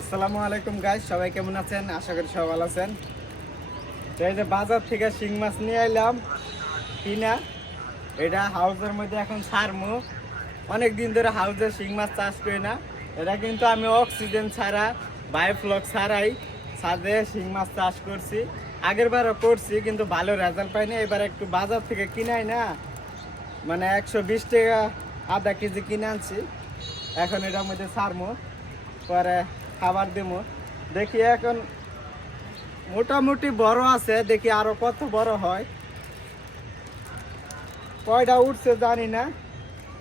আসসালামু আলাইকুম গাইস সবাই কেমন আছেন? আশা করি সবাই ভালো আছেন। এই যে বাজার থেকে শিং মাছ নিয়ে এলাম কিনা। এটা হাউসের মধ্যে এখন ছাড়মু। অনেক দিন ধরে হাউসে শিং মাছ চাষ করি না। এটা কিন্তু আমি অক্সিজেন ছাড়া বায়োফ্লক ছাড়াই ছাদে শিং মাছ চাষ করছি। আগের বারও করছি, কিন্তু ভালো রেজাল্ট পাইনি। এবার একটু বাজার থেকে কিনাই না। মানে একশো বিশ টাকা আধা কেজি কিনে আনছি। এখন এটার মধ্যে ছাড়মু। পরে খাবার দেবো দেখি এখন মোটামুটি বড় আছে দেখি আরও কত বড় হয়। কয়টা উঠছে জানি না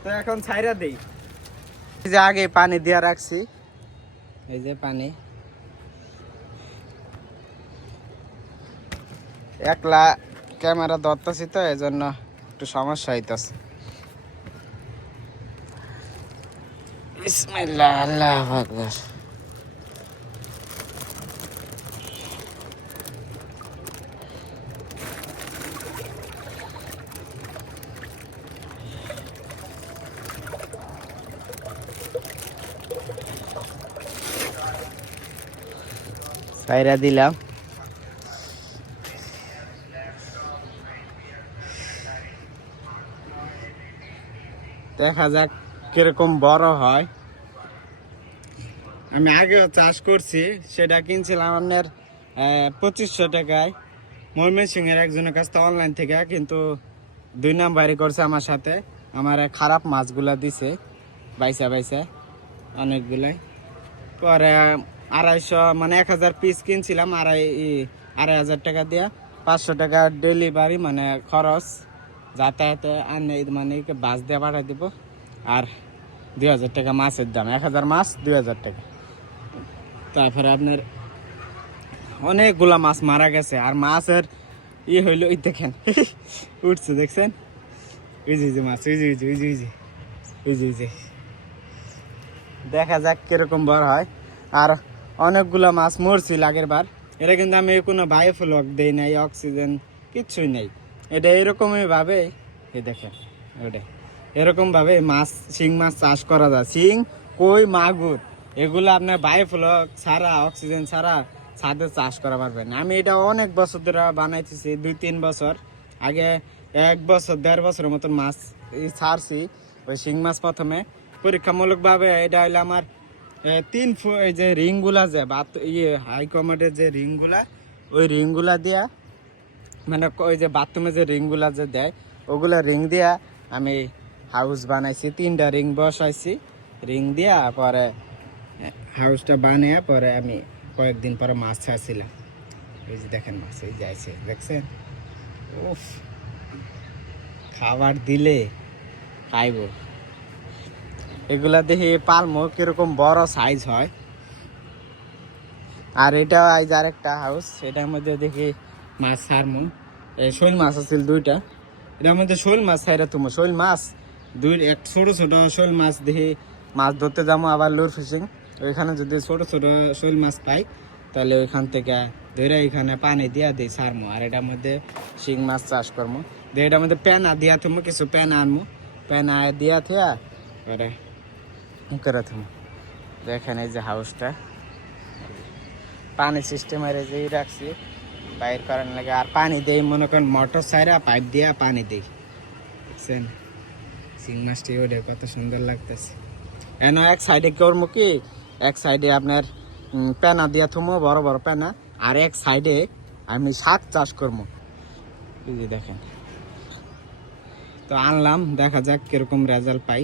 তো এখন ছাইরা দেই। যে আগে পানি দিয়া রাখছি। এই যে পানি। একলা ক্যামেরা ধরতেছি তো এই জন্য একটু সমস্যা হইতেছে। বিসমিল্লাহ আল্লাহ আকবার। সাইরা দিলাম। দেখা যাক কীরকম বড় হয়। আমি আগেও চাষ করছি, সেটা কিনছিলাম আপনার পঁচিশশো টাকায়। ময়মনসিংহের একজনের কাছ থেকে অনলাইন থেকে, কিন্তু দুই নাম্বারই করছে আমার সাথে। আমার খারাপ মাছগুলা দিছে, বাইসা বাইসা অনেকগুলাই। পরে আড়াইশো মানে এক হাজার পিস কিনছিলাম, আড়াই আড়াই হাজার টাকা দিয়া। পাঁচশো টাকা ডেলিভারি মানে খরচ, যাতায়াতে আনে মানে বাস দিয়ে পাঠাই দিব। আর দুই হাজার টাকা মাছের দাম, এক হাজার মাছ, দুই হাজার টাকা। তারপরে আপনার অনেকগুলা মাছ মারা গেছে, আর মাছের ই হইল ওই দেখেন, উঠছে, দেখছেন? ওই যে মাছ ওই যে ওই যে ওই যে। দেখা যাক কীরকম বড় হয়। আর অনেকগুলা মাছ মরছিল আগের বার। এটা কিন্তু আমি কোনো বায়োফ্লক দেই নাই, অক্সিজেন কিচ্ছুই নেই। এটা এরকমই ভাবে, এই দেখেন ওটা এরকম ভাবে মাছ, শিং মাছ চাষ করা যায়। শিং, কই, মাগুর, এগুলো আপনার বায়োফ্লক ছাড়া, অক্সিজেন ছাড়া ছাদে চাষ করা পারবেন। আমি এটা অনেক বছর ধরে বানাইতেছি, দুই তিন বছর। আগে এক বছর, দেড় বছরের মতন মাছ ছাড়ছি, ওই শিং মাছ প্রথমে। পরীক্ষামূলকভাবে এটা হইল আমার তিন এই যে রিংগুলা যে বাত ইয়ে হাই কমান্ডের যে রিংগুলা, ওই রিংগুলা দিয়া মানে ওই যে বাথরুমে যে রিংগুলা যে দেয়, ওগুলা রিং দিয়া আমি হাউস বানাইছি, তিনটা রিং বসাইছি। রিং দিয়া পরে হাউসটা বানিয়ে পরে আমি কয়েকদিন পরে মাছ ছাড়ছিলাম। এই যে দেখেন মাছ, এই যাইছে দেখছেন? উফ, খাবার দিলে খাইব। এগুলা দেখি পালমো কীরকম বড় সাইজ হয়। আর এটা আজ আরেকটা হাউস এটার মধ্যে দেখি মাছ ছাড়মু এই শোল মাছ আছিল দুইটা। এটার মধ্যে শোল মাছ ছাইরা তুমি। শোল মাছ, দুই এক ছোট ছোট শোল মাছ দেখি মাছ ধরতে যাব আবার লোর ফিশিং ওইখানে যদি ছোট ছোট শোল মাছ পাই, তাহলে ওইখান থেকে ধরে এখানে পানি দিয়া দিই ছাড়মু আর এটার মধ্যে শিং মাছ চাষ করব দিয়ে এটার মধ্যে পেনা দিয়া তুমি, কিছু পেনা আনমু। পেনা দিয়া পরে করে থামো দেখেন এই যে হাউসটা। পানি সিস্টেমের যে ই রাখছি, বাইর করার লাগে। আর পানি দেই, মনে করেন মোটর সাইরা পাইপ দিয়া পানি দেই। বুঝছেন শিং মাছটি ওটা কত সুন্দর লাগতেছে। এন এক সাইডে করব কি এক সাইডে আপনার প্যানা দিয়া থুমো, বড় বড় প্যানা আর এক সাইডে আমি শাক চাষ করব এই যে দেখেন। তো আনলাম, দেখা যাক কীরকম রেজাল্ট পাই।